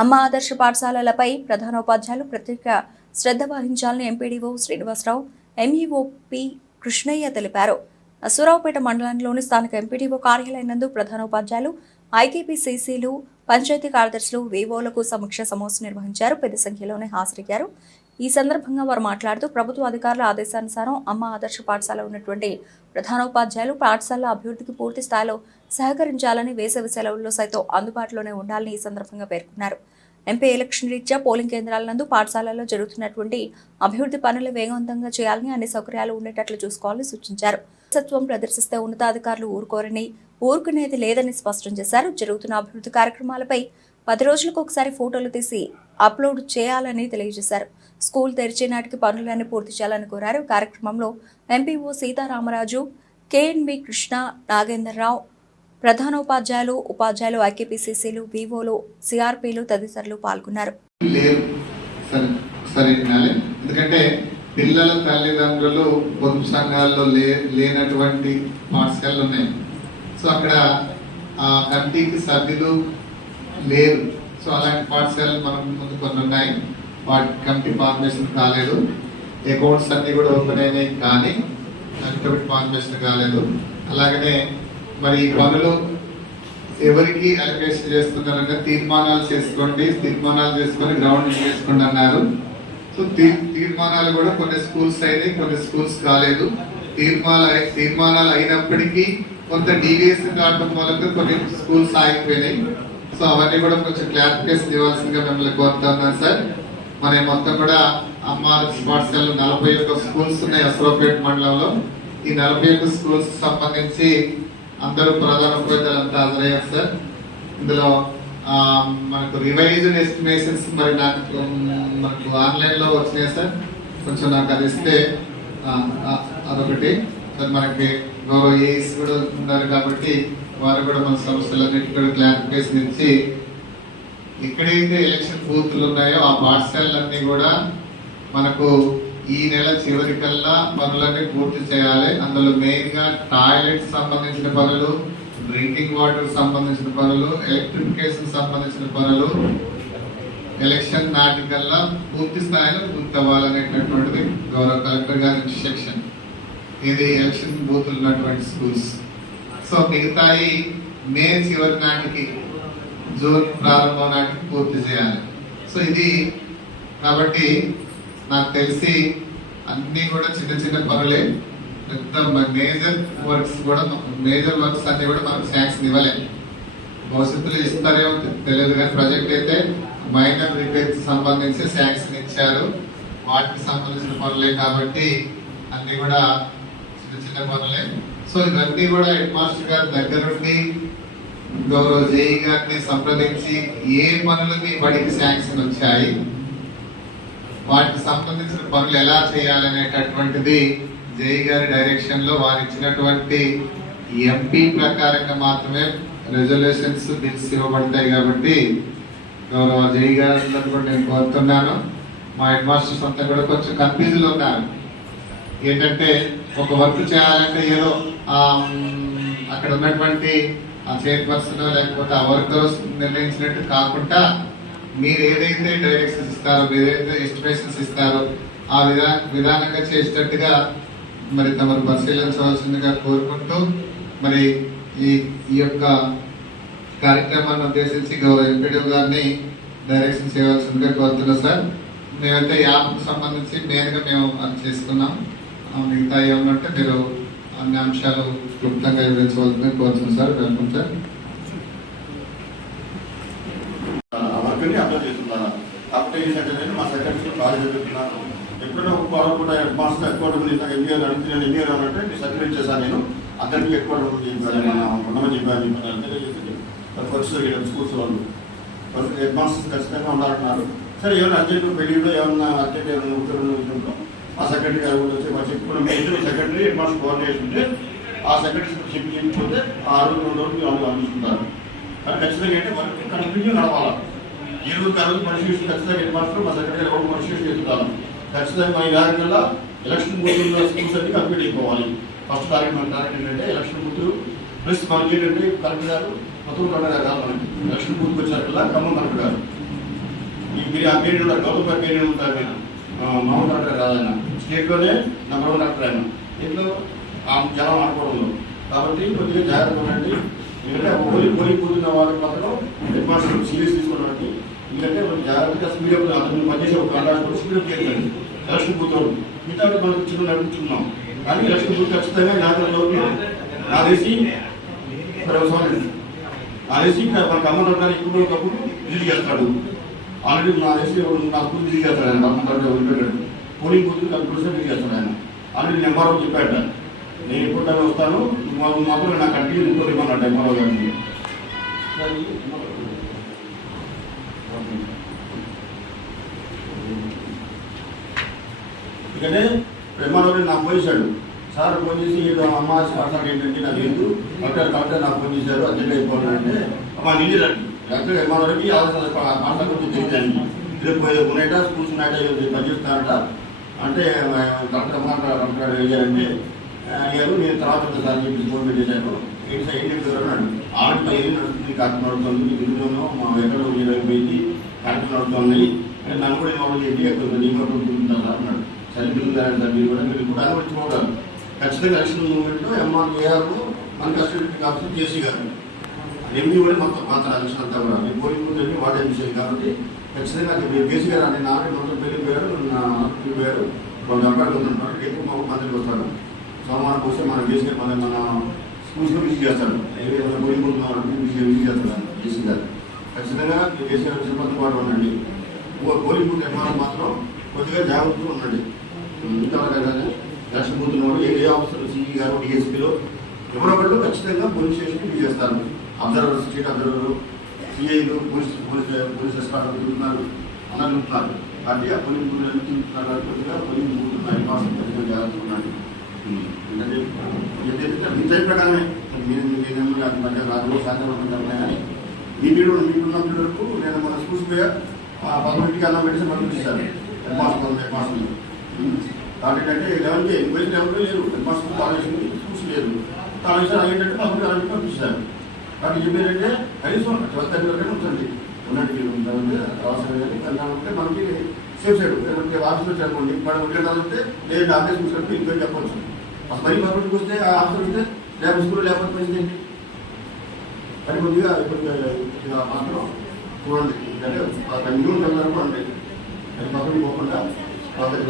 అమ్మ ఆదర్శ పాఠశాలలపై ప్రధానోపాధ్యాయులు ప్రత్యేక శ్రద్ధ వహించాలని ఎంపీడీఓ శ్రీనివాసరావు ఎంఈఓపి కృష్ణయ్య తెలిపారు. అసూరావుపేట మండలంలోని స్థానిక ఎంపీడీఓ కార్యాలయం నందు ప్రధానోపాధ్యాయులు ఐకేపీసీసీలు పంచాయతీ కార్యదర్శులు వీవోలకు సమీక్ష సమావేశం నిర్వహించారు. పెద్ద సంఖ్యలోనే హాజరయ్యారు. ఈ సందర్భంగా వారు మాట్లాడుతూ ప్రభుత్వ అధికారుల ఆదేశానుసారం అమ్మ ఆదర్శ పాఠశాల ఉన్నటువంటి ప్రధానోపాధ్యాయులు పాఠశాల అభివృద్ధికి పూర్తి స్థాయిలో సహకరించాలని వేసవి సెలవుల్లో సైతం అందుబాటులోనే ఉండాలని ఈ సందర్భంగా పేర్కొన్నారు. ఎంపీ ఎలక్షన్ రీత్యా పోలింగ్ కేంద్రాల నందు పాఠశాలల్లో జరుగుతున్నటువంటి అభివృద్ధి పనులు వేగవంతంగా చేయాలని అన్ని సౌకర్యాలు ఉండేటట్లు చూసుకోవాలని సూచించారు. సత్వం ప్రదర్శిస్తే ఉన్నతాధికారులు ఊరుకోరని ఊరుకునేది లేదని స్పష్టం చేశారు. జరుగుతున్న అభివృద్ధి కార్యక్రమాలపై పది రోజులకు ఒకసారి ఫోటోలు తీసి అప్లోడ్ చేయాలని తెలియజేశారు. స్కూల్ తెరిచే నాటికి పనులన్నీ పూర్తి చేయాలని కోరారు. కార్యక్రమంలో ఎంపీఓ సీతారామరాజు కేఎన్బి కృష్ణ నాగేంద్రరావు ప్రధానోపాధ్యాయులు ఉపాధ్యాయులు ఐకేపీసీసీలు వివోలు సిఆర్పీలు తదితరులు పాల్గొన్నారు. ఎందుకంటే పిల్లల తల్లిదండ్రులు పొదుపు సంఘాల్లో లే లేనటువంటి పాఠశాలలు ఉన్నాయి. సో అక్కడ కమిటీకి సభ్యులు లేదు. సో అలాంటి పాఠశాలలు మనం ముందు కొన్ని ఉన్నాయి. వాటి కమిటీ ఫార్మేషన్ కాలేదు. అకౌంట్స్ అన్నీ కూడా ఓపెన్ అయినాయి కానీ కమిటీ ఫార్మేషన్ కాలేదు. అలాగనే మరి ఈ పనులు ఎవరికి అలొకేషన్ చేస్తున్నారంటే తీర్మానాలు చేసుకోండి. తీర్మానాలు చేసుకొని గ్రౌండ్ చేసుకోండి అన్నారు. సో తీ- తీర్మానాలు కూడా కొన్ని స్కూల్స్ అయినాయి కొన్ని స్కూల్స్ కాలేదు. తీర్మానాలు తీర్మానాలు అయినప్పటికీ కొంత డీవియేషన్ కావడం వల్ల కొన్ని స్కూల్స్ ఆగిపోయినాయి. సో అవన్నీ కూడా కొంచెం క్లారిఫికేషన్ ఇవ్వాల్సిందిగా మిమ్మల్ని కోరుతా సార్. మరి మొత్తం కూడా అమ్మ పాఠశాలలు నలభై ఒక్క స్కూల్స్ ఉన్నాయి అసరాపేట మండలంలో. ఈ నలభై ఒక్క స్కూల్స్ సంబంధించి అందరూ ప్రధాన ఉపాధ్యాయులు హాజరయ్యారు సార్. ఇందులో మనకు రివైజ్డ్ ఎస్టిమేషన్స్ మరి నాకు మనకు ఆన్లైన్లో వచ్చినాయి సార్. కొంచెం నాకు అది ఇస్తే అదొకటి. సార్ మనకి గౌరవ ఏఎస్ కూడా ఉన్నారు కాబట్టి వారు కూడా మన సమస్యలన్నిటి కూడా క్లారిఫికేషన్ ఇచ్చి ఎక్కడైతే ఎలక్షన్ బూత్లు ఉన్నాయో ఆ పాఠశాలలన్నీ కూడా మనకు ఈ నెల చివరికల్లా పనులన్నీ పూర్తి చేయాలి. అందులో మెయిన్గా టాయిలెట్ సంబంధించిన పనులు డ్రింకింగ్ వాటర్ సంబంధించిన పనులు ఎలక్ట్రిఫికేషన్ సంబంధించిన పనులు ఎలక్షన్ నాటికల్లా పూర్తి స్థాయిలో పూర్తి అవ్వాలనేటటువంటిది గౌరవ కలెక్టర్ గారి ఇన్స్ట్రక్షన్ ఇది ఎలక్షన్ బూతులు ఉన్నటువంటి స్కూల్స్. సో మిగతాయి మే చివరి నాటికి జూన్ ప్రారంభం నాటికి పూర్తి చేయాలి. సో ఇది కాబట్టి నాకు తెలిసి అన్నీ కూడా చిన్న చిన్న పనులే. పెద్ద మేజర్ వర్క్స్ కూడా మేజర్ వర్క్స్ అన్ని కూడా మనకు శాంక్షన్ ఇవ్వలేదు. భవిష్యత్తులో ఇస్తారేమో తెలియదు కానీ ప్రాజెక్ట్ అయితే మైనర్ రిపేర్ సంబంధించి శాంక్షన్ ఇచ్చారు. వాటికి సంబంధించిన పనులే కాబట్టి అన్ని కూడా చిన్న చిన్న పనులే సో ఇవన్నీ కూడా హెడ్ మాస్టర్ గారి దగ్గరుండి గౌరవ జేఈ గారిని సంప్రదించి ఏ పనులకి బడికి శాంక్షన్ వచ్చాయి వాటికి సంబంధించిన పనులు ఎలా చేయాలనేటటువంటిది జేఈ గారి డైరెక్షన్లో వారు ఇచ్చినటువంటి ఎంపీ ప్రకారంగా మాత్రమే రెజల్యూషన్స్ బిల్స్ ఇవ్వబడతాయి కాబట్టి గౌరవ జేఈ గారు నేను కోరుతున్నాను. మా హెడ్ మాస్టర్స్ అంతా కూడా కొంచెం కన్ఫ్యూజ్లో ఉన్నారు. ఏంటంటే ఒక వర్క్ చేయాలంటే ఏదో అక్కడ ఉన్నటువంటి ఆ చైర్పర్సన్ లేకపోతే ఆ వర్కర్స్ నిర్ణయించినట్టు కాకుండా మీరు ఏదైతే డైరెక్షన్స్ ఇస్తారో మీరు ఏదైతే ఎస్టిమేషన్స్ ఇస్తారో ఆ విధా విధానంగా చేసేటట్టుగా మరి తమరు పరిశీలించవలసిందిగా కోరుకుంటూ మరి ఈ ఈ యొక్క కార్యక్రమాన్ని ఉద్దేశించి గౌరవ ఎంపీడీ గారిని డైరెక్షన్స్ ఇవ్వాల్సిందిగా కోరుతున్నాం సార్. మేమైతే యాప్కు సంబంధించి మెయిన్గా మేము అది చేసుకున్నాం. మిగతా ఏమన్నంటే మీరు అన్ని అంశాలు క్లుప్తంగా వివరించవలసిందని కోరుతున్నాను సార్. Welcome sir. వర్క్ని అప్లై చేస్తున్నాను అప్లై చేసినట్టు నేను మా సెక్రటరీ బాగా చెప్తున్నాను ఎప్పుడైనా ఒక గొడవ కూడా హెడ్ మాస్టర్ ఎక్కువ ఉంది. ఎంబీఆర్ అడిగితే నేను ఎంబీఆర్ అంటే నేను సెక్రటరీ చేశాను నేను. అందరికీ ఎక్కువ ఉంది. ఉండమని చెప్పాను చెప్పాను తెలియజేసి ఫస్ట్ స్కూల్స్ వాళ్ళు. ఫస్ట్ హెడ్ మాస్టర్స్ ఖచ్చితంగా ఉండాలంటున్నారు. సరే ఏమైనా అర్జెంట్ పెళ్ళిలో ఏమన్నా అర్జెంట్ ఏమైనా ఉత్తర్వులు ఆ సెక్రటరీ గారు కూడా వచ్చి మాకు చెప్పుకున్నాం మీ ఇద్దరు సెక్రటరీ హెడ్ మాస్టర్ కోఆర్డినేషన్ ఉంటే ఆ సెక్రటరీ చెప్పి చెప్పిపోతే ఆ రోజు రెండు రోజులు వాళ్ళు అందిస్తున్నారు అది ఖచ్చితంగా అంటే మనకి కంటిన్యూ నడవాలి? ఈ రోజు ఆ రోజు మనిషి ఖచ్చితంగా హెడ్ మాస్టర్ మా సెక్రటరీ ఒక పరిశీలిస్తూ చెప్తాను ఖచ్చితంగా మా ఇలాగ ఎలక్షన్ బూతుల్లో స్కూల్స్ అన్ని కంప్లీట్ అయిపోవాలి. ఫస్ట్ టార్గెట్ మన టార్గెట్ ఏంటంటే ఎలక్షన్ బూతులు ప్లస్ మనకి ఏంటంటే కలెక్టర్ గారు మొత్తం కలెక్టర్ గారు కాదు మనకి. ఎలక్షన్ బూత్కి వచ్చారు కదా ఖమ్మం కలెక్టర్ గారు. ఈ మీరు ఆ పేరు ఉంటారు గౌతమ్ గారు పేరు ఉంటారు నేను మామూలు డాక్టర్ కాదన్న. స్టేట్లోనే నెంబర్ వన్ డాక్టర్ ఆయన. దీంట్లో జనం అనుకోవడంలో కాబట్టి కొద్దిగా జాగ్రత్త ఉండండి. ఎందుకంటే ఓలి పోయి కూర్చున్న వాళ్ళకి మాత్రం హెడ్ మాస్టర్ సీరియస్ తీసుకోవడానికి ఎందుకంటే మనం జాగ్రత్తగా స్పీడ్ అప్ అతను పనిచేసే ఒక కాంట్రాక్ట్ స్పీడ్ అప్ చేయండి ఎలక్షన్ కూర్చోండి మిగతా మనం చిన్న నడుపుతున్నాం కానీ ఎలక్షన్ కూర్చో ఖచ్చితంగా జాగ్రత్తలో నా తెలిసి ప్రభుత్వం నా తెలిసి మనకు అమ్మ ఉంటారు ఇప్పుడు ఒకప్పుడు విజిట్ చేస్తాడు ఆల్రెడీ నా తెలిసి నా కూతురు చేస్తాడు ఆయన అమ్మ వదిలిపెట్టాడు పోలింగ్ కూతురు కంప్యూటర్ విజిట్ చేస్తాడు ఆయన ఆల్రెడీ నేను ఎంఆర్ఓ చెప్పాడు నేను ఎప్పుడు వస్తాను? మాకు మాకు నా కంటిన్యూ ఇంకోటి ఇవ్వమన్నాడు ఎంఆర్ఓ గారిని ఎందుకంటే ఎంఆర్ఓ నాకు ఫోన్ చేశాడు. సార్ ఫోన్ చేసి అమ్మ సార్ ఏంటంటే నాకు లేదు. కలెక్టర్ కలెక్టర్ నాకు ఫోన్ చేశారు అర్జెంట్ అయిపోవాలంటే అమ్మ నిండి రండి యాక్చువల్గా ఎంఆర్ఓకి ఆలోచన కొంచెం తెలియదండి రేపు ఉన్నట స్కూల్స్ ఉన్నాయట పనిచేస్తున్నారట అంటే కలెక్టర్ అమ్మ కలెక్టర్ అయ్యారు నేను తర్వాత సార్ చెప్పి ఫోన్ పెట్టేశాను ఏంటి సార్ ఏంటి వివరణ అన్నాడు ఆవిడ ఏది నడుస్తుంది కరెక్ట్ నడుస్తుంది ఇందులోనూ మా ఎక్కడో పోయింది కరెక్ట్ నడుతున్నాయి అంటే నన్ను కూడా ఇన్వాల్వ్ చేయండి ఎక్కడ నేను కూడా కూర్చుంటాను అన్నాడు. సరే బిల్లు సార్ మీరు కూడా మీరు కూడా వచ్చి చూడాలి ఖచ్చితంగా ఎలక్షన్ మూమెంట్లో ఎంఆర్ ఏఆర్ మనకి అసిస్టెంట్ కావచ్చు జేసీ గారు. ఎంపీ కూడా మొత్తం కొంత ఎలక్షన్ అంతా కూడా నేను పోలింగ్ ముందు వాడే విషయం కాబట్టి ఖచ్చితంగా మీరు కేసు గారు అంటే నాలుగు మొత్తం పెళ్ళి పోయారు పోయారు రెండు అబ్బాయిలు ఉంటున్నారు రేపు మాకు మంత్రికి వస్తారు సోమవారం వస్తే మన కేసు గారు మన మన స్కూల్స్లో విజిట్ చేస్తాడు ఏదైనా పోలింగ్ ముందు విజిట్ చేస్తాడు జేసీ గారు. ఖచ్చితంగా మీరు కేసు గారు వచ్చిన సిబ్బంది వాడు ఉండండి. పోలింగ్ బూత్ ఎంఆర్ మాత్రం కొద్దిగా జాగ్రత్తగా ఉండండి. ఇంతవరకు ఎలక్షన్ బూత్ ఏ ఏ ఆఫీసర్ సిఈ గారు డిఎస్పీలో ఎవరో ఒకళ్ళు ఖచ్చితంగా పోలీస్ స్టేషన్కి విజిట్ చేస్తారు. అబ్జర్వర్ స్టేట్ అబ్జర్వరు సిఐలు పోలీస్ పోలీస్ పోలీస్ ఎస్కాట్ తిరుగుతున్నారు అందరు తిరుగుతున్నారు. కాబట్టి ఆ పోలీస్ బూత్ తిరుగుతున్నారు కొద్దిగా పోలీస్ బూత్ నైన్ పర్సెంట్ కొద్దిగా జాగ్రత్తగా ఉండండి. ఎందుకంటే ఏదైతే మీ టైం ప్రకారమే మీరు మీరేమో అది మధ్య రాజు సాయంత్రం కానీ మీ పీరియడ్ మీ ఉన్నంత వరకు నేను మన స్కూల్స్ పోయా పదకొండింటికి అన్నం పెట్టేసి పంపిస్తాను హెడ్ మాస్టర్ హెడ్ మాస్టర్ కాబట్టి అంటే లెవెన్కి వయసు లెవెన్కి లేదు హెడ్ మాస్టర్ కాలేజ్ స్కూల్స్ లేరు కాలేజ్ ఏంటంటే పదకొండు కానీ పంపించాను కాబట్టి చెప్పేదంటే కనీసం ట్వెల్త్ థర్టీ వరకే ఉంటుంది ఉన్నట్టు ఉంటుంది అవసరం కానీ కన్నా ఉంటే మనకి సేఫ్ సైడ్ లేకపోతే ఆఫీస్ చదవండి మనం ఉంటే ఉంటే లేదంటే ఆఫీస్ చూసినట్టు ఇంట్లో చెప్పచ్చు అసలు మరి పదకొండుకి వస్తే ఆ ఆఫీస్ వస్తే లేకపోతే స్కూల్ లేకపోతే పరిస్థితి ఏంటి కానీ కొద్దిగా కొద్దిగా మాత్రం చూడండి. అంటే ఆ టెన్ కన్నా ఉండండి అది పక్కన పోకుండా వాళ్ళకి